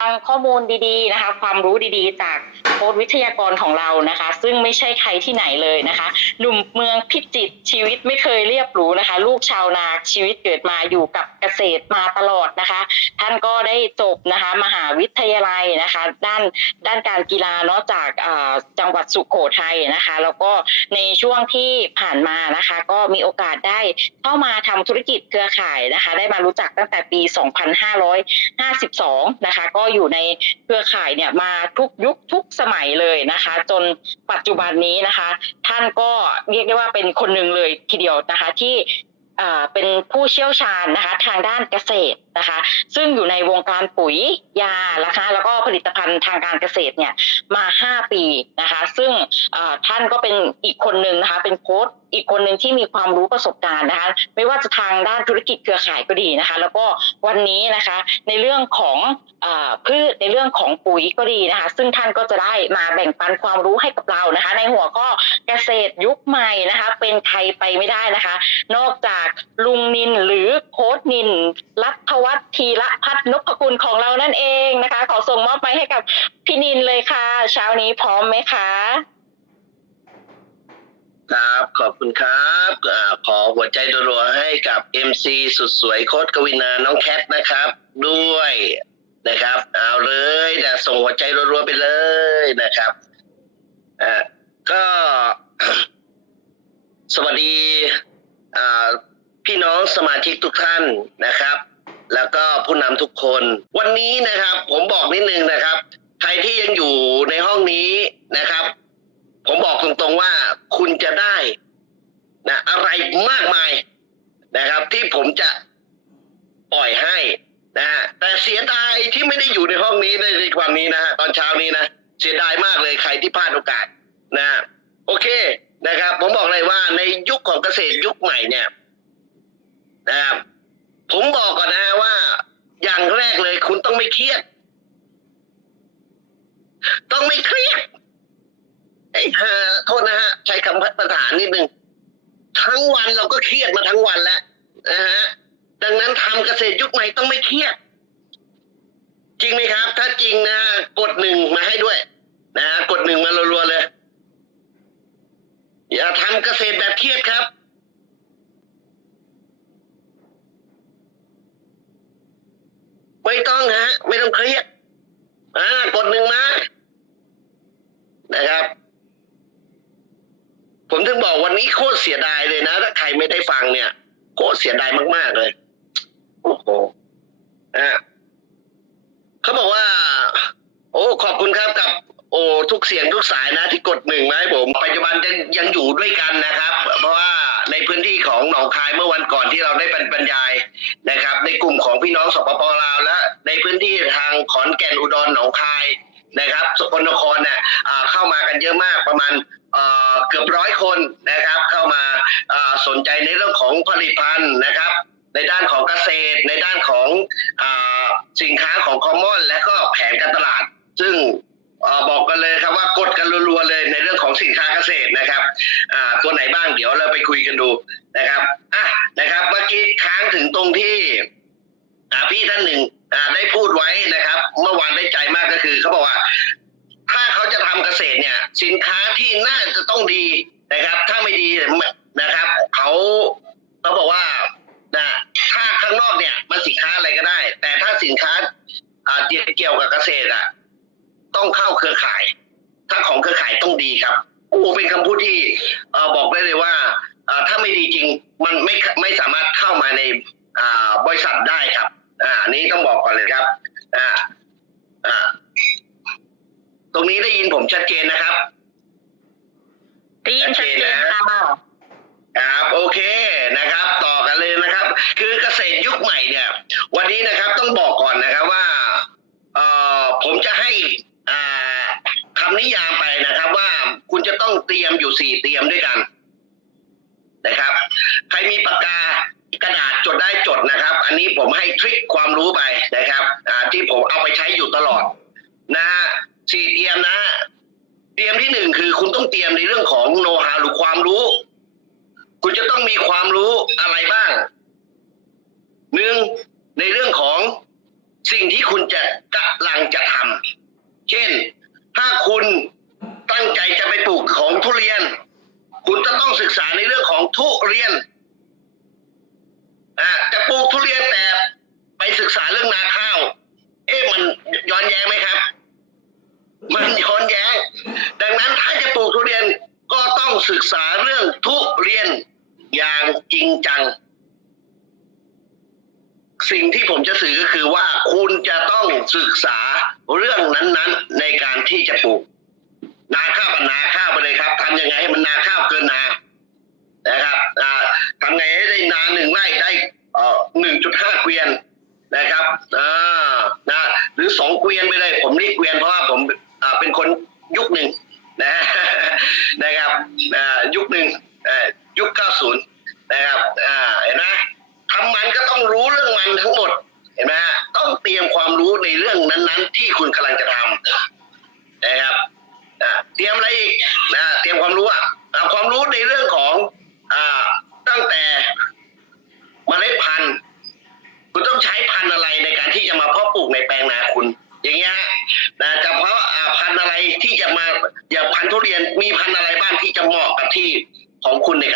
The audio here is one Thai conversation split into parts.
ฟังข้อมูลดีๆนะคะ ความรู้ดีๆ จากโค้ชวิทยากรของเรานะคะ ซึ่งไม่ใช่ใครที่ไหนเลยนะคะ หนุ่มเมืองพิจิตรชีวิตไม่เคยเรียบหรูนะคะ ลูกชาวนาชีวิตเกิดมาอยู่กับเกษตรมาตลอดนะคะ ท่านก็ได้จบนะคะ มหาวิทยาลัยนะคะ ด้านด้านการกีฬาเนาะจากจังหวัดสุโขทัยนะคะ แล้วก็ในช่วงที่ผ่านมานะคะ ก็มีโอกาสได้เข้ามาทำธุรกิจเครือข่ายนะคะ ได้มารู้จักตั้งแต่ปี 2552 นะคะ ก็อยู่ในเครือข่ายเนี่ยมาทุกยุคทุกสมัยเลยนะคะ จนปัจจุบันนี้นะคะ ท่านก็เรียกได้ว่าเป็นคนหนึ่งเลยทีเดียวนะคะที่เป็นผู้เชี่ยวชาญนะคะ ทางด้านเกษตรนะคะ ซึ่งอยู่ในวงการปุ๋ยยานะคะแล้วก็ผลิตภัณฑ์ทางการเกษตรเนี่ยมา 5 ปีนะคะ ซึ่งท่านก็เป็นอีกคนหนึ่งนะคะเป็นโค้ชอีกคนหนึ่งที่มีความรู้ประสบการณ์นะคะ ไม่ว่าจะทางด้านธุรกิจเครือข่ายก็ดีนะคะ แล้วก็วันนี้นะคะในเรื่องของอพืชในเรื่องของปุ๋ยก็ดีนะคะ ซึ่งท่านก็จะได้มาแบ่งปันความรู้ให้กับเรานะคะ ในหัวข้อเกษตรยุคใหม่นะคะ เป็นใครไปไม่ได้นะคะ นอกจากลุงนินหรือโค้ดนินรัฐวัฒน์ธีระพัฒนพกุลของเรานั่นเองนะคะ ขอส่งมอบไปให้กับพี่นินเลยค่ะ เช้านี้พร้อมไหมคะครับขอบคุณครับอขอหัวใจรัวๆให้กับ MC สุดสวยโค้ดกวินาน้องแคทนะครับ ด้วยนะครับ เอาเลยนะส่งหัวใจรัวๆไปเลยนะครับอ่าก็สวัสดีพี่น้องสมาชิกทุกท่านนะครับ แล้วก็ผู้นำทุกคน วันนี้นะครับ ผมบอกนิดนึงนะครับ ใครที่ยังอยู่ในห้องนี้นะครับ ผมบอกตรงๆว่าคุณจะได้นะอะไรมากมายนะครับ ที่ผมจะปล่อยให้นะแต่เสียดายที่ไม่ได้อยู่ในห้องนี้ในวันนี้นะตอนเช้านี้นะเสียดายมากเลยใครที่พลาดโอกาสนะโอเคนะครับ ผมบอกเลยว่าในยุคของเกษตรยุคใหม่เนี่ยนะครับ ผมบอกก่อนนะฮะว่า อย่างแรกเลยคุณต้องไม่เครียด ต้องไม่เครียดไอ้ห่าโทษนะฮะ ใช้คำพัฒฐานนิดนึง ทั้งวันเราก็เครียดมาทั้งวันแล้วนะฮะดังนั้นทำเกษตรยุคใหม่ต้องไม่เครียด จริงไหมครับ ถ้าจริงนะกดหนึ่งมาให้ด้วย นะฮะกดหนึ่งมารัวๆเลย อย่าทำเกษตรแบบเครียดครับ ไม่ต้องฮะ ไม่ต้องเครียดอ่ากดหนึ่งมานะครับ ผมถึงบอกวันนี้โคตรเสียดายเลยนะ ถ้าใครไม่ได้ฟังเนี่ย โคตรเสียดายมาก ๆ เลย โอ้โหอะเขาบอกว่า โอ้ขอบคุณครับกับ โอ้ทุกเสียงทุกสายนะ ที่กดหนึ่งมาให้ผมปัจจุบันยังอยู่ด้วยกันนะครับ เพราะว่าในพื้นที่ของหนองคายเมื่อวันก่อนที่เราได้บรรบรรยาย พี่น้องสปปลาวและในพื้นที่ทางขอนแก่นอุดรหนองคายนะครับสกลนครเนี่ยเข้ามากันเยอะมากประมาณเกือบร้อยคนนะครับ เข้ามาสนใจในเรื่องของผลิตภัณฑ์นะครับ ในด้านของเกษตร ในด้านของอสินค้าของคอมมอน และก็แผนการตลาด ซึ่งอบอกกันเลยครับว่ากดกันรัวๆเลยในเรื่องของสินค้าเกษตรนะครับตัวไหนบ้างเดี๋ยวเราไปคุยกันดูนะครับอะนะครับเมื่อกี้ค้างถึงตรงที่ อ่านหนึ่งได้พูดไว้นะครับ เมื่อวานได้ใจมากก็คือเขาบอกว่า ถ้าเขาจะทำเกษตรเนี่ย สินค้าที่น่าจะต้องดีนะครับ ถ้าไม่ดีนะครับเขาเขาบอกว่านะถ้าข้างนอกเนี่ยมันสินค้าอะไรก็ได้ แต่ถ้าสินค้าอาเกี่ยวกับเกษตรอะต้องเข้าเครือข่าย ถ้าของเครือข่ายต้องดีครับโอ้เป็นคำพูดที่บอกได้เลยว่าถ้าไม่ดีจริง มันไม่ไม่สามารถเข้ามาในบริษัทได้ครับ อ่าอันนี้ต้องบอกก่อนเลยครับ อ่า อ่า ตรงนี้ได้ยินผมชัดเจนนะครับ ได้ยินชัดเจนค่ะครับโอเคนะครับ ต่อกันเลยนะครับ คือเกษตรยุคใหม่เนี่ย วันนี้นะครับต้องบอกก่อนนะครับว่าเอ่อผมจะให้อ่าคำนิยามไปนะครับ ว่าคุณจะต้องเตรียมอยู่สี่เตรียมด้วยกัน นะครับ ใครมีปากกา กระดาษจดได้จดนะครับ อันนี้ผมให้ทริคความรู้ไปนะครับที่ผมเอาไปใช้อยู่ตลอดนะฮะสี่เตรียมนะ เตรียมที่หนึ่งคือคุณต้องเตรียมในเรื่องของโน้ตหาหรือความรู้ คุณจะต้องมีความรู้อะไรบ้างหนึ่งในเรื่องของสิ่งที่คุณจะกำลังจะทำเช่น ถ้าคุณตั้งใจจะไปปลูกของทุเรียน คุณจะต้องศึกษาในเรื่องของทุเรียน อ่าจะปลูกทุเรียนแต่ไปศึกษาเรื่องนาข้าว เอ๊ะมันย้อนแย้งไหมครับ มันย้อนแย้ง ดังนั้นถ้าจะปลูกทุเรียนก็ต้องศึกษาเรื่องทุเรียนอย่างจริงจัง สิ่งที่ผมจะสื่อก็คือว่าคุณจะต้องศึกษาเรื่องนั้น ๆ ในการที่จะปลูก นาข้าวกับนาข้าว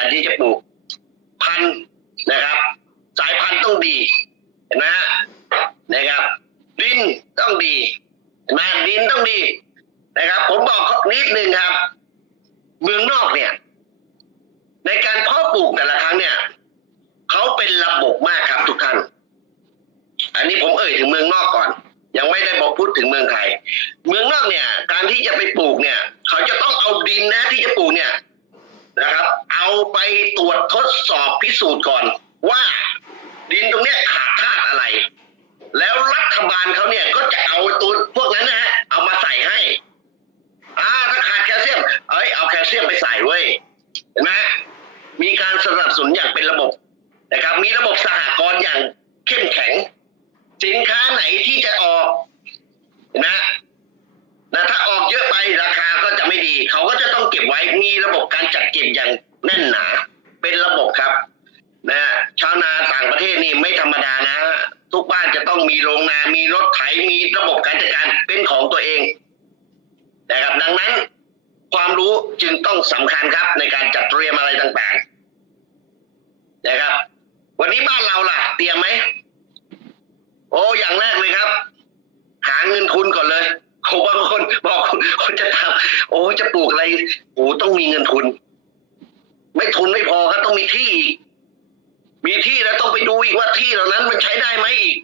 นที่จะปลูกพันธุ์นะครับ สายพันธุ์ต้องดีเห็นไหมฮะนะครับ ดินต้องดีเห็นไหมดินต้องดีนะครับ ผมบอกนิดนึงครับ เมืองนอกเนี่ย ในการเพาะปลูกแต่ละครั้งเนี่ยเขาเป็นระบบมากครับทุกท่าน อันนี้ผมเอ่ยถึงเมืองนอกก่อน ยังไม่ได้บอกพูดถึงเมืองไทย เมืองนอกเนี่ย การที่จะไปปลูกเนี่ย เขาจะต้องเอาดินนะที่จะปลูกเนี่ย นะครับ เอาไปตรวจทดสอบพิสูจน์ก่อน ว่าดินตรงเนี้ยขาดธาตุอะไร แล้วรัฐบาลเขาเนี่ยก็จะเอาตัวพวกนั้นนะฮะเอามาใส่ให้ อ่าถ้าขาดแคลเซียมเอ้ยเอาแคลเซียมไปใส่เว้ยเห็นไหมมีการสนับสนุนอย่างเป็นระบบนะครับ มีระบบสหกรณ์อย่างเข้มแข็ง สินค้าไหนที่จะออกเห็นะ นะถ้าออกเยอะไปราคาก็จะไม่ดี เขาก็จะต้องเก็บไว้มีระบบการจัดเก็บอย่างแน่นหนา เป็นระบบครับนะชาวนาต่างประเทศนี่ไม่ธรรมดานะ ทุกบ้านจะต้องมีโรงนา มีรถไถมีระบบการจัดการเป็นของตัวเองนะครับดังนั้นความรู้จึงต้องสำคัญครับในการจัดเตรียมอะไรต่างๆนะครับ วันนี้บ้านเราล่ะ เตรียมไหมโอ้อย่างแรกเลยครับ หาเงินทุนก่อนเลย ผมว่าคนบอกคนจะทำโอ้จะปลูกอะไรโอ้ต้องมีเงินทุน ไม่ทุนไม่พอครับต้องมีที่อีกมีที่แล้วต้องไปดูอีกว่าที่เหล่านั้นมันใช้ได้ไหมอีก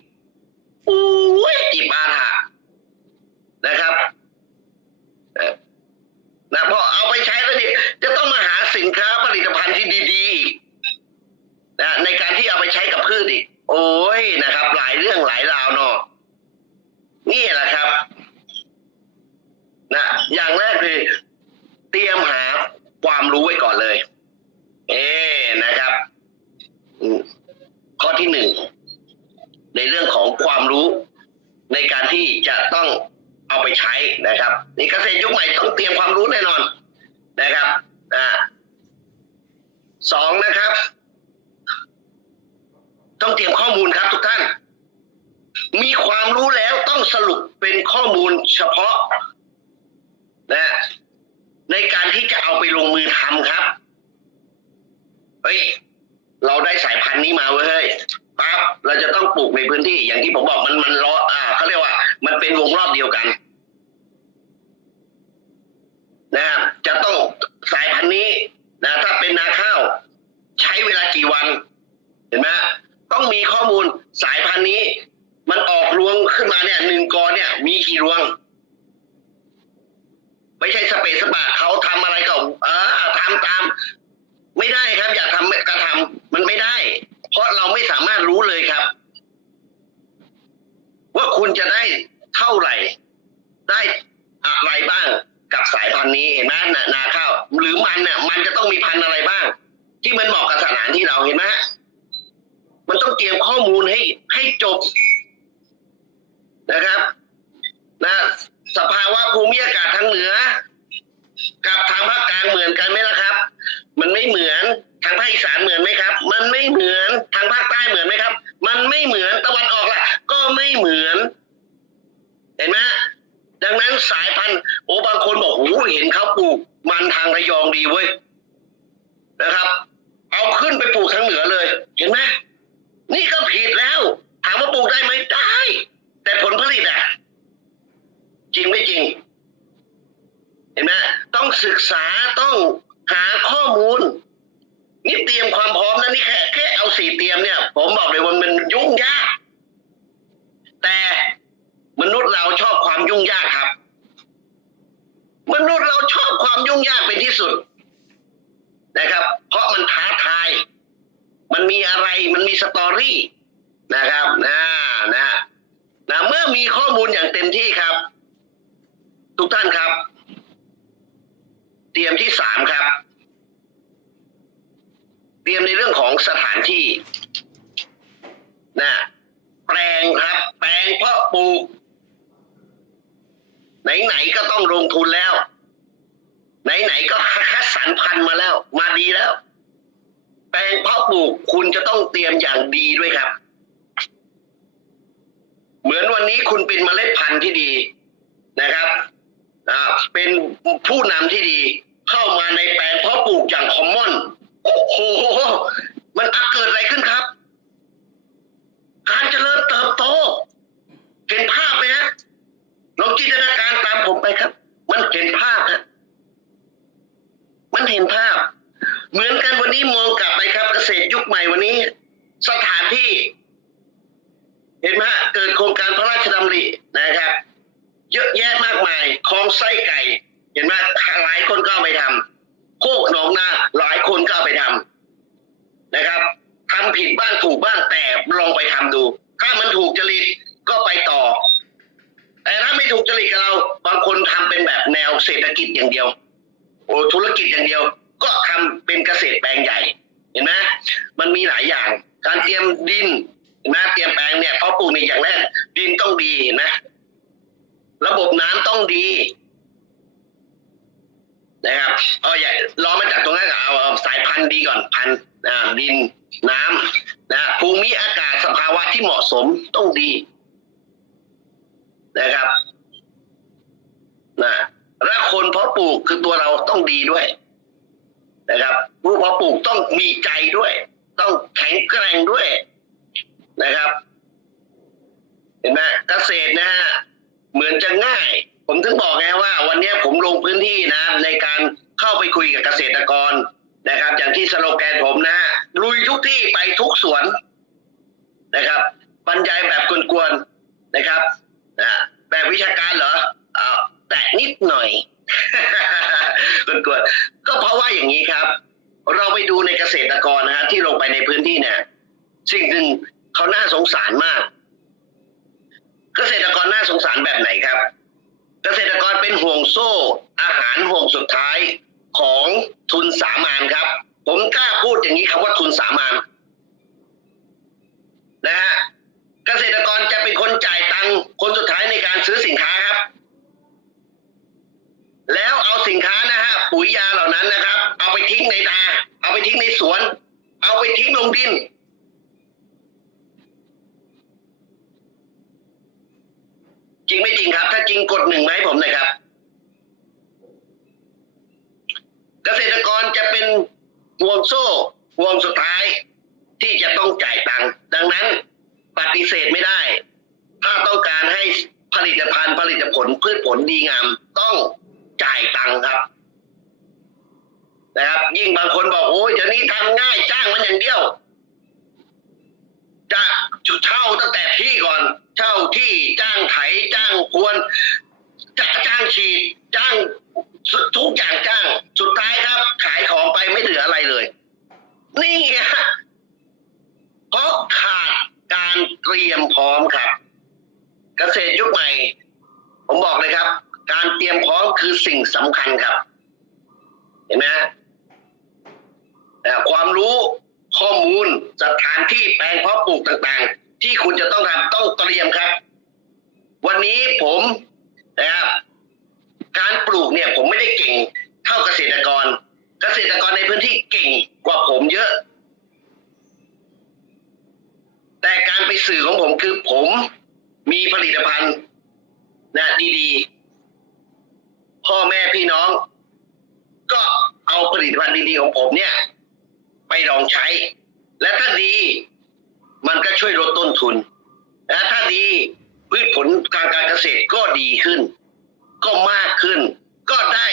อุ้ยจิบอาถะนะครับเอ่อนะพอเอาไปใช้แล้วนี่จะต้องมาหาสินค้าผลิตภัณฑ์ที่ดีๆอีกนะในการที่เอาไปใช้กับพืชอีก โอ้ยนะครับ หลายเรื่องหลายราวเนาะนี่แหละครับ นะอย่างแรกคือเตรียมหาความรู้ไว้ก่อนเลย เอ๊นะครับ อืมข้อที่หนึ่งในเรื่องของความรู้ ในการที่จะต้องเอาไปใช้นะครับนี่เกษตรยุคใหม่ต้องเตรียมความรู้แน่นอนนะครับอ่าสองนะครับ ต้องเตรียมข้อมูลครับทุกท่าน มีความรู้แล้วต้องสรุปเป็นข้อมูลเฉพาะนะในการที่จะเอาไปลงมือทำครับ เฮ้ยเราได้สายพันธุ์นี้มาเว้ยปั๊บเราจะต้องปลูกในพื้นที่ อย่างที่ผมบอกมันมันล้ออ่าเขาเรียกว่า มันเป็นวงรอบเดียวกันนะครับจะต้องสายพันธุ์นี้นะถ้าเป็นนาข้าว ใช้เวลากี่วัน เห็นไหมต้องมีข้อมูลสายพันธุ์นี้ มันออกรวงขึ้นมาเนี่ยหนึ่งกอเนี่ย มีกี่รวง ไม่ใช่สเปซสปะเขาทำอะไรก็เออทำตาม ไม่ได้ครับ อยากทำกระทำมันไม่ได้ เพราะเราไม่สามารถรู้ เลยครับ ว่าคุณจะได้เท่าไหร่ ได้อะไรบ้างกับสายพันธุ์นี้เห็นไหมนานาข้าวหรือมันเนี่ยมันจะต้องมีพันธุ์อะไรบ้าง ที่มันเหมาะกับสถานที่เราเห็นไหมมันต้องเตรียมข้อมูลให้ให้จบนะครับ นะสภาวะภูมิอากาศทางเหนือ กับทางภาคกลางเหมือนกันไหมล่ะครับ มันไม่เหมือนางภาคอีสานเหมือนไหมครับ มันไม่เหมือน ทางภาคใต้เหมือนไหมครับ มันไม่เหมือนตะวันออกล่ะ ก็ไม่เหมือน เห็นไหมดังนั้นสายพันธุ์โอ้บางคนบอกโอ้เห็นเขาปลูก มันทางระยองดีเว้ยนะครับ เอาขึ้นไปปลูกทางเหนือเลย เห็นไหมนี่ก็ผิดแล้ว ถามว่าปลูกได้ไหมได้ แต่ผลผลิตอะจริงไม่จริง เห็นไหมต้องศึกษาต้องหาข้อมูล นี่เตรียมความพร้อมนะนี่แค่แค่เอา สี่เตรียมเนี่ย ผมบอกเลยว่ามันยุ่งยาก แต่มนุษย์เราชอบความยุ่งยากครับ มนุษย์เราชอบความยุ่งยากเป็นที่สุดนะครับ เพราะมันท้าทาย มันมีอะไรมันมีสตอรี่นะครับนะนะนะเมื่อมีข้อมูลอย่างเต็มที่ครับ ทุกท่านครับ เตรียมที่สามครับ เตรียมในเรื่องของสถานที่นะแปลงครับ แปลงเพาะปลูก ไหนๆก็ต้องลงทุนแล้ว ไหนๆก็คัดสรรพันธุ์มาแล้ว มาดีแล้ว แปลงเพาะปลูก คุณจะต้องเตรียมอย่างดีด้วยครับ เหมือนวันนี้คุณเป็นเมล็ดพันธุ์ที่ดีนะครับอ่าเป็นผู้นำที่ดี เข้ามาในแปลงเพาะปลูกอย่างคอมมอนโอ้โหมันเกิดอะไรขึ้นครับ การเจริญเติบโต เห็นภาพไหมฮะลองจินตนาการตามผมไปครับ มันเห็นภาพฮะมันเห็นภาพ เหมือนกันวันนี้มองกลับ วันนี้สถานที่ เห็นไหมฮะเกิดโครงการพระราชดำรินะครับ เยอะแยะมากมายคลองไส้ไก่ เห็นไหมหลายคนก็ไปทำโคกหนองนาหลายคนก็ไปทำนะครับทำผิดบ้างถูกบ้างแต่ลองไปทำดู ถ้ามันถูกจริตก็ไปต่อ แต่ถ้าไม่ถูกจริตกับเรา บางคนทำเป็นแบบแนวเศรษฐกิจอย่างเดียว โอ้ธุรกิจอย่างเดียว ก็ทำเป็นเกษตรแปลงใหญ่ เห็นไหมมันมีหลายอย่าง การเตรียมดินเห็นไหมเตรียมแปลงเนี่ยเพราะปลูกนี่อย่างแรกดินต้องดีเห็นไหมระบบน้ำต้องดี นะครับเอาอย่าล้อมาจากตรงนั้นก่อนเอาเอาสายพันธุ์ดีก่อนพันธุ์อ่าดินน้ำนะภูมิอากาศสภาวะที่เหมาะสมต้องดี นะครับนะและคนเพาะปลูกคือตัวเราต้องดีด้วย นะครับผู้เพาะปลูกต้องมีใจด้วย ต้องแข็งแกร่งด้วยนะครับ เห็นไหมเกษตรนะฮะ เหมือนจะง่าย ผมถึงบอกไงว่า วันนี้ผมลงพื้นที่นะ ในการเข้าไปคุยกับเกษตรกรนะครับ อย่างที่สโลแกนผมนะลุยทุกที่ไปทุกสวนนะครับบรรยายแบบกวนๆนะครับนะแบบวิชาการเหรออ้าวแต่นิดหน่อยกวนๆก็เพราะว่าอย่างนี้ครับ เราไปดูในเกษตรกรนะฮะที่ลงไปในพื้นที่เนี่ยสิ่งหนึ่งเขาน่าสงสารมาก เกษตรกรน่าสงสารแบบไหนครับ เกษตรกรเป็นห่วงโซ่อาหารห่วงสุดท้ายของทุนสามานครับ ผมกล้าพูดอย่างนี้คำว่าทุนสามานนะฮะเกษตรกรจะเป็นคนจ่ายตังค์คนสุดท้ายในการซื้อสินค้าครับ แล้วเอาสินค้านะฮะปุ๋ยยาเหล่านั้นนะครับ เอาไปทิ้งในนาเอาไปทิ้งในสวน เอาไปทิ้งลงดิน จริงไม่จริงครับ ถ้าจริงกดหนึ่งมให้ผมหน่อยครับ เกษตรกรจะเป็นห่วงโซ่ห่วงสุดท้าย ที่จะต้องจ่ายตังค์ดังนั้นปฏิเสธไม่ได้ ถ้าต้องการให้ผลิตภัณฑ์ผลิตผลพืชผลดีงาม ต้องจ่ายตังค์ครับนะครับ ยิ่งบางคนบอกโอ้ยเดี๋ยวนี้ทำง่ายจ้างมันอย่างเดียว จะเช่าตั้งแต่ที่ก่อน เช่าที่จ้างไถจ้างพรวนจะจ้างฉีดจ้างทุกอย่างจ้าง สุดท้ายครับ ขายของไปไม่เหลืออะไรเลย นี่ฮะเพราะขาดการเตรียมพร้อมครับ เกษตรยุคใหม่ ผมบอกเลยครับ การเตรียมพร้อมคือสิ่งสำคัญครับ เห็นไหมฮะอ่าความรู้ข้อมูลสถานที่แปลงเพาะปลูกต่างๆ ที่คุณจะต้องทำต้องเตรียมครับ วันนี้ผมนะครับการปลูกเนี่ยผมไม่ได้เก่งเท่าเกษตรกร เกษตรกรในพื้นที่เก่งกว่าผมเยอะ แต่การไปสื่อของผมคือผมมีผลิตภัณฑ์นะดีๆ พ่อแม่พี่น้อง ก็เอาผลิตภัณฑ์ดีๆของผมเนี่ย ไปลองใช้ และถ้าดี มันก็ช่วยลดต้นทุนและถ้าดีพืชผลทางการเกษตรก็ดีขึ้น ก็มากขึ้น ก็ได้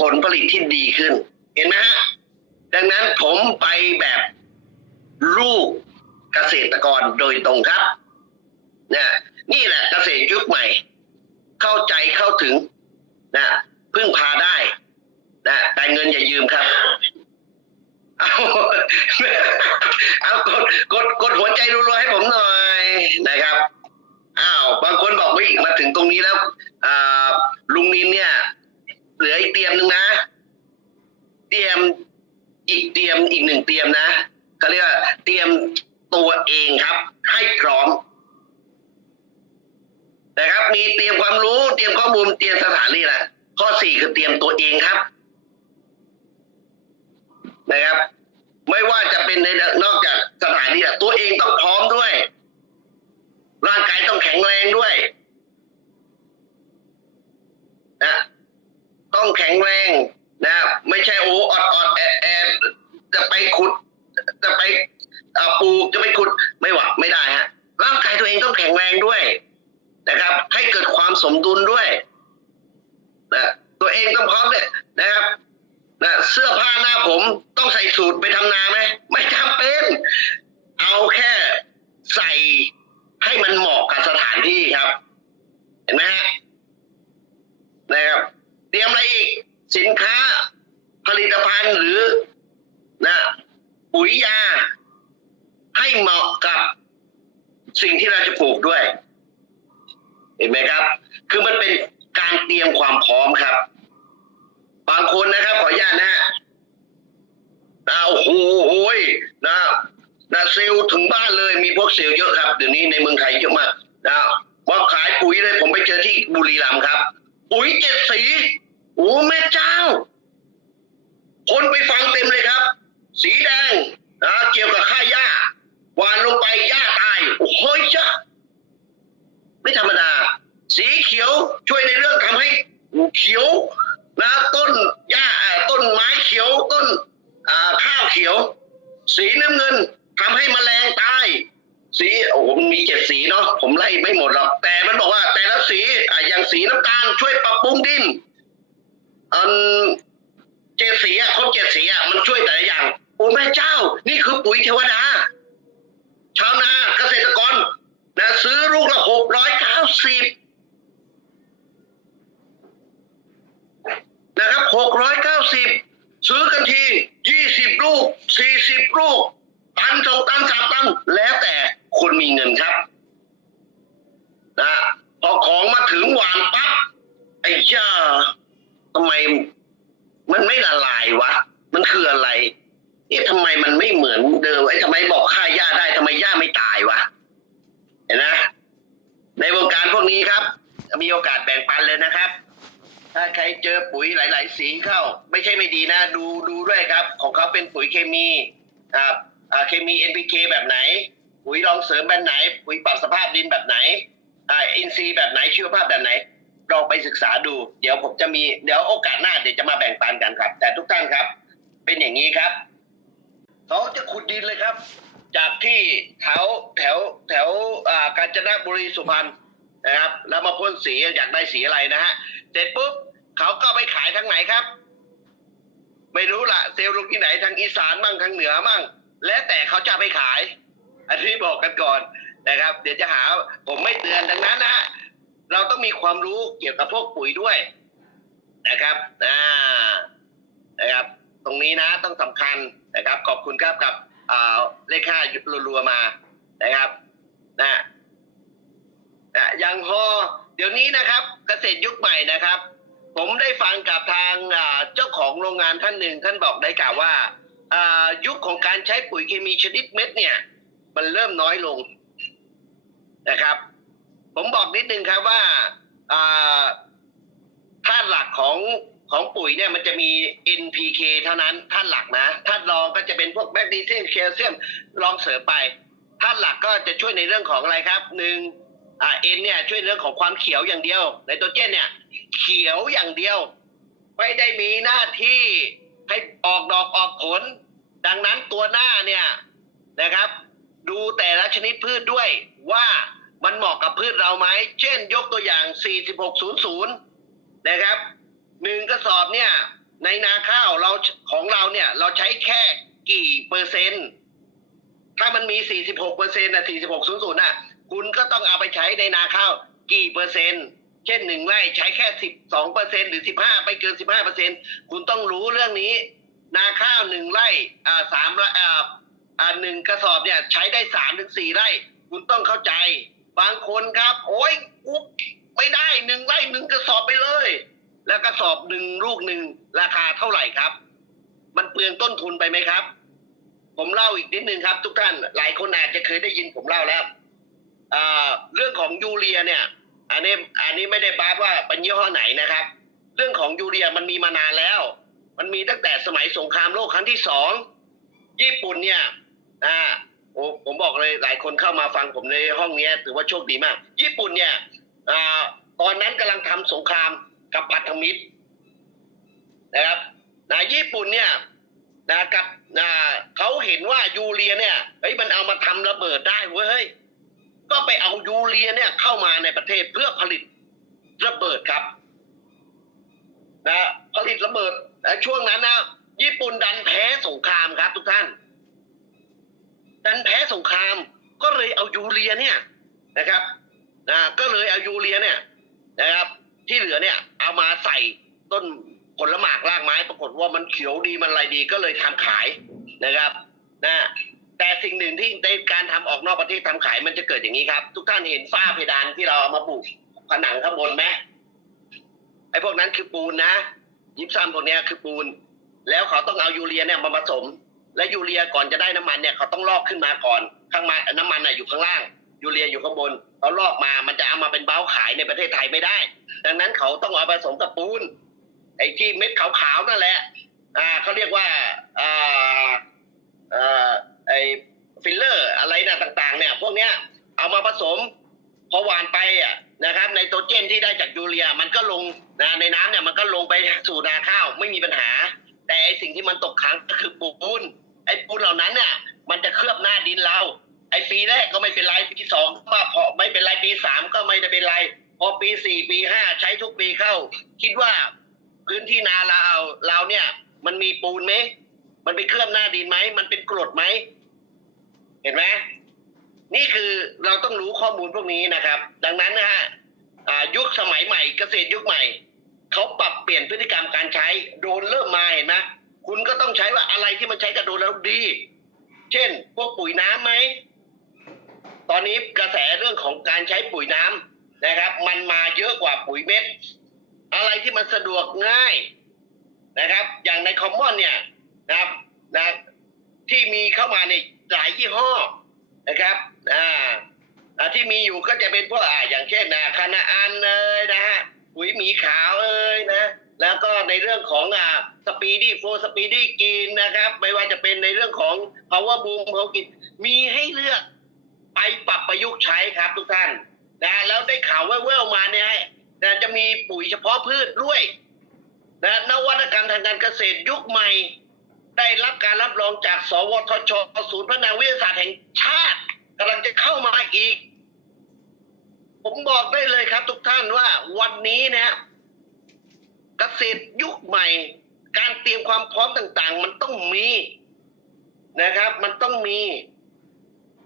ผลผลิตที่ดีขึ้น เห็นไหมฮะดังนั้นผมไปแบบลูกเกษตรกรโดยตรงครับนะนี่แหละเกษตรยุคใหม่ เข้าใจเข้าถึงนะพึ่งพาได้นะแต่เงินอย่ายืมครับ เอาเอากดกดกดหัวใจรัวๆให้ผมหน่อยนะครับอ้าวบางคนบอกว่ามาถึงตรงนี้แล้วอ่าลุงนินเนี่ย เหลืออีกเตียมหนึ่งนะ เตรียมอีกเตียมอีกหนึ่งเตียมนะเขาเรียกว่าเตรียมตัวเองครับ ให้พร้อมนะครับ มีเตรียมความรู้ เตรียมข้อมูลเตรียมสถานที่แหละข้อสี่คือเตรียมตัวเองครับ นะครับ ไม่ว่าจะเป็นในนอกจากสถานที่ตัวเองต้องพร้อมด้วย ร่างกายต้องแข็งแรงด้วยนะต้องแข็งแรงนะไม่ใช่โอ้อดอดแอดแอดจะไปขุด จะไปเอ่อปลูกจะไปขุดไม่หวไม่ได้ฮะร่างกายตัวเองต้องแข็งแรงด้วยนะครับ ให้เกิดความสมดุลด้วยนะตัวเองต้องพร้อมเนี่ยนะครับ นะเสื้อผ้าหน้าผมต้องใส่สูทไปทำนาไหมไม่จำเป็น เอาแค่ใส่ให้มันเหมาะกับสถานที่ครับ เห็นไหมฮะนะครับ เตรียมอะไรอีกสินค้าผลิตภัณฑ์หรือนะปุ๋ยยา ให้เหมาะกับสิ่งที่เราจะปลูกด้วย เห็นไหมครับ คือมันเป็นการเตรียมความพร้อมครับ บางคนนะครับขออนุญาตนะฮะนะโอ้โหโอ้ยนะนะเซลถึงบ้านเลยมีพวกเซลเยอะครับเดี๋ยวนี้ในเมืองไทยเยอะมากนะว่าขายปุ๋ยเลยผมไปเจอที่บุรีรัมย์ครับ ปุ๋ยเจ็ดสีโอ้แม่เจ้า คนไปฟังเต็มเลยครับ สีแดงนะเกี่ยวกับค่าหญ้าหวานลงไปหญ้าตายโอ้โหจ้าไม่ธรรมดา สีเขียวช่วยในเรื่องทำให้เขียวนะต้นหญ้าเอ่อต้นไม้เขียวต้นอ่าข้าวเขียว สีน้ำเงินทำให้แมลงตาย สีโอ้โหมันมีเจ็ดสีเนาะผมไล่ไม่หมดหรอกแต่มันบอกว่า แต่ละสีอะอย่างสีน้ำตาลช่วยปรับปรุงดินอันเจ็ดสีอะครบเจ็ดสีอะมันช่วยแต่ละอย่าง โอ้แม่เจ้า นี่คือปุ๋ยเทวดา ชาวนาเกษตรกรนะซื้อลูกละหกร้อยเก้าสิบนะครับหกร้อยเก้าสิบซื้อกันทียี่สิบลูกสี่สิบลูก ตันสองตันสามตัน แล้วแต่คนมีเงินครับนะพอของมาถึงหวานปั๊บไอ้ย่าทำไม มันไม่ละลายวะ มันคืออะไร เอ๊ะทำไมมันไม่เหมือนเดิมไอ้ทำไมบอกฆ่าหญ้าได้ทำไมหญ้าไม่ตายวะ เห็นนะ ในวงการพวกนี้ครับ มีโอกาสแบ่งปันเลยนะครับ ถ้าใครเจอปุ๋ยหลาย ๆ สีเข้า ไม่ใช่ไม่ดีนะ ดูดูด้วยครับ ของเขาเป็นปุ๋ยเคมีครับอ่าเคมี NPK แบบไหน ปุ๋ยรองเสริมแบบไหน ปุ๋ยปรับสภาพดินแบบไหนอ่าอินทรีย์แบบไหนชีวภาพแบบไหน ลองไปศึกษาดู เดี๋ยวผมจะมีเดี๋ยวโอกาสหน้าเดี๋ยวจะมาแบ่งปันกันครับ แต่ทุกท่านครับ เป็นอย่างนี้ครับเขาจะขุดดินเลยครับ จากที่แถวแถวแถวอ่ากาญจนบุรีสุพรรณนะครับ แล้วมาพ่นสีอยากได้สีอะไรนะฮะเสร็จปุ๊บเขาก็ไปขายทางไหนครับ ไม่รู้ละเซลล์ลงที่ไหนทางอีสานมั่งทางเหนือมั่งแล้วแต่เขาจะไปขาย อันนี้บอกกันก่อนนะครับ เดี๋ยวจะหาผมไม่เตือนดังนั้นนะฮะ เราต้องมีความรู้เกี่ยวกับพวกปุ๋ยด้วยนะครับอ่านะครับ ตรงนี้นะต้องสำคัญนะครับ ขอบคุณครับกับอ่าเลขห้ารัวๆมานะครับนะนะย่างพอเดี๋ยวนี้นะครับ เกษตรยุคใหม่นะครับ ผมได้ฟังกับทางเจ้าของโรงงานท่านหนึ่งท่านบอกได้กล่าวว่าอ่ายุคของการใช้ปุ๋ยเคมีชนิดเม็ดเนี่ย มันเริ่มน้อยลงนะครับ ผมบอกนิดนึงครับว่าอ่าธาตุหลักของของปุ๋ยเนี่ยมันจะมี NPK เท่านั้นธาตุหลักนะธาตุรองก็จะเป็นพวกแมกนีเซียมแคลเซียมรองเสริมไปธาตุหลักก็จะช่วยในเรื่องของอะไรครับหนึ่งอ่า N เนี่ยช่วยเรื่องของความเขียวอย่างเดียวไนโตรเจนเนี่ย เขียวอย่างเดียว ไม่ได้มีหน้าที่ให้ออกดอกออกผล ดังนั้นตัวหน้าเนี่ยนะครับ ดูแต่ละชนิดพืชด้วยว่า มันเหมาะกับพืชเราไหม เช่นยกตัวอย่าง 4600 นะครับหนึ่งกระสอบเนี่ยในนาข้าวเราของเราเนี่ยเราใช้แค่กี่เปอร์เซ็นต์ ถ้ามันมี 46เปอร์เซ็นต์นะ4600น่ะคุณก็ต้องเอาไปใช้ในนาข้าวกี่เปอร์เซ็นต์ เช่นหนึ่งไร่ใช้แค่ 12เปอร์เซ็นต์หรือ 15 ไปเกิน 15เปอร์เซ็นต์คุณต้องรู้เรื่องนี้ นาข้าวหนึ่งไร่อ่าสามไร่อ่าอ่าหนึ่งกระสอบเนี่ยใช้ได้สามถึงสี่ไร่ คุณต้องเข้าใจ บางคนครับ โอ้ยกูไม่ได้หนึ่งไร่หนึ่งกระสอบไปเลย แล้วกระสอบหนึ่งลูกหนึ่งราคาเท่าไหร่ครับ มันเปลืองต้นทุนไปไหมครับ ผมเล่าอีกนิดนึงครับ ทุกท่านหลายคนอาจจะเคยได้ยินผมเล่าแล้วเรื่องของยูเรียเนี่ย อันนี้อันนี้ไม่ได้บ้าว่าเป็นยี่ห้อไหนนะครับ เรื่องของยูเรียมันมีมานานแล้ว มันมีตั้งแต่สมัยสงครามโลกครั้งที่สองญี่ปุ่นเนี่ยอ่า ผมบอกเลยหลายคนเข้ามาฟังผมในห้องนี้ถือว่าโชคดีมาก ญี่ปุ่นเนี่ยอตอนนั้นกำลังทำสงครามกับพันธมิตรนะครับนะญี่ปุ่นเนี่ยนะกับนะเขาเห็นว่ายูเรียเนี่ยเฮ้ยมันเอามาทำระเบิดได้เว้ยเฮ้ยก็ไปเอายูเรียเนี่ยเข้ามาในประเทศเพื่อผลิตระเบิดครับนะผลิตระเบิดและช่วงนั้นนะญี่ปุ่นดันแพ้สงครามครับทุกท่าน ดันแพ้สงคราม ก็เลยเอายูเรียเนี่ยนะครับนะก็เลยเอายูเรียเนี่ยนะครับ ที่เหลือเนี่ย เอามาใส่ต้นผลหมากรากไม้ ปรากฏว่ามันเขียวดีมันอะไรดีก็เลยทำขายนะครับนะแต่สิ่งหนึ่งที่ในการทำออกนอกประเทศทำขายมันจะเกิดอย่างนี้ครับ ทุกท่านเห็นฝ้าเพดานที่เราเอามาปลูกผนังข้างบนไหมไอ้พวกนั้นคือปูนนะ ยิปซัมพวกนี้คือปูน แล้วเขาต้องเอายูเรียเนี่ยมาผสม และยูเรียก่อนจะได้น้ำมันเนี่ยเขาต้องลอกขึ้นมาก่อน ข้างมาน้ำมันน่ะอยู่ข้างล่าง ยูเรียอยู่ข้างบนเขาลอกมามันจะเอามาเป็นเบ้าขายในประเทศไทยไม่ได้ ดังนั้นเขาต้องเอาผสมกับปูนไอ้ที่เม็ดขาวๆนั่นแหละ อ่าเขาเรียกว่าอ่าอ่าไอ้ฟิลเลอร์อะไรนะต่าง ๆ เนี่ย พวกเนี้ยเอามาผสมพอหวานไปอะนะครับไนโตรเจนที่ได้จากยูเรียมันก็ลงนะในน้ำเนี่ยมันก็ลงไปสู่นาข้าวไม่มีปัญหา แต่ไอสิ่งที่มันตกค้างก็คือปูน ไอ้ปูนเหล่านั้นเนี่ยมันจะเคลือบหน้าดินเรา ไอ้ปีแรกก็ไม่เป็นไรปีสองก็พอไม่เป็นไรปีสามก็ไม่ได้เป็นไร พอปีสี่ปีห้าใช้ทุกปีเข้า คิดว่าพื้นที่นาเราเราเนี่ย มันมีปูนไหมมันไปเคลือบหน้าดินไหมมันเป็นกรดไหมเห็นไหมนี่คือเราต้องรู้ข้อมูลพวกนี้นะครับ ดังนั้นนะฮะยุคสมัยใหม่เกษตรยุคใหม่เขาปรับเปลี่ยนพฤติกรรมการใช้โดนเริ่มมาเห็นไหม คุณก็ต้องใช้ว่าอะไรที่มันใช้กับโดรนแล้วดี เช่น พวกปุ๋ยน้ำไหม ตอนนี้กระแสเรื่องของการใช้ปุ๋ยน้ำนะครับ มันมาเยอะกว่าปุ๋ยเม็ด อะไรที่มันสะดวกง่ายนะครับ อย่างในคอมมอนเนี่ยนะครับนะที่มีเข้ามาในหลายยี่ห้อนะครับอ่าอ่าที่มีอยู่ก็จะเป็นพวกอ่าอย่างเช่นนะคานาอันเอยนะฮะปุ๋ยหมีขาวเอยนะ แล้วก็ในเรื่องของอ่าสปีดี้โฟสปีดี้กินนะครับ ไม่ว่าจะเป็นในเรื่องของ power boom เขากินมีให้เลือกไปปรับประยุกต์ใช้ครับทุกท่านนะแล้วได้ข่าวแว่วๆมาเนี่ยนะจะมีปุ๋ยเฉพาะพืชด้วยนะนวัตกรรมทางการเกษตรยุคใหม่ ได้รับการรับรองจาก สวทช ศูนย์พัฒนาวิทยาศาสตร์แห่งชาติกำลังจะเข้ามาอีก ผมบอกได้เลยครับทุกท่านว่าวันนี้นะ เกษตรยุคใหม่ การเตรียมความพร้อมต่าง ๆ มันต้องมีนะครับ มันต้องมี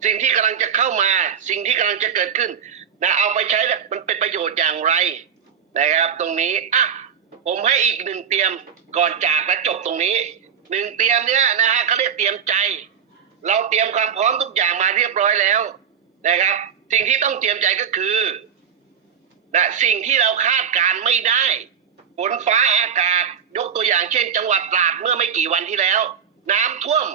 สิ่งที่กำลังจะเข้ามา สิ่งที่กำลังจะเกิดขึ้นนะเอาไปใช้มันเป็นประโยชน์อย่างไรนะครับ ตรงนี้อะผมให้อีกหนึ่งเตรียมก่อนจากและจบตรงนี้หนึ่งเตรียมเนี่ยนะฮะเขาเรียกเตรียมใจ เราเตรียมความพร้อมทุกอย่างมาเรียบร้อยแล้วนะครับ สิ่งที่ต้องเตรียมใจก็คือนะสิ่งที่เราคาดการณ์ไม่ได้ ฝนฟ้าอากาศ ยกตัวอย่างเช่น จังหวัดตราดเมื่อไม่กี่วันที่แล้ว น้ำท่วม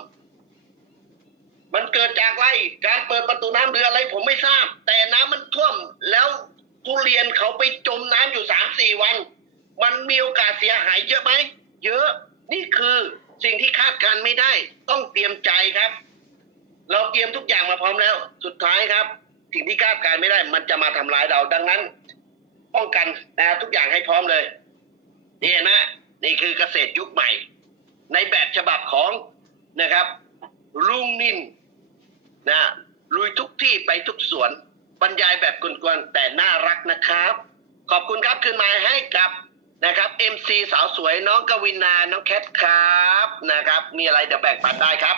มันเกิดจากอะไรการเปิดประตูน้ำหรืออะไรผมไม่ทราบ แต่น้ำมันท่วม แล้วทุเรียนเขาไปจมน้ำอยู่สามสี่วัน มันมีโอกาสเสียหายเยอะไหมเยอะนี่คือสิ่งที่คาดการไม่ได้ ต้องเตรียมใจครับ เราเตรียมทุกอย่างมาพร้อมแล้ว สุดท้ายครับ สิ่งที่คาดการไม่ได้ มันจะมาทำร้ายเราดังนั้น ป้องกันนะทุกอย่างให้พร้อมเลย นี่เห็นไหมนี่คือเกษตรยุคใหม่ ในแบบฉบับของนะครับลุงนินนะลุยทุกที่ไปทุกสวน บรรยายแบบกวนๆแต่น่ารักนะครับ ขอบคุณครับคืนมาให้กับนะครับ MC สาวสวยน้องกวินาน้องแคทครับนะครับ มีอะไรเดี๋ยวแบ่งปันได้ครับ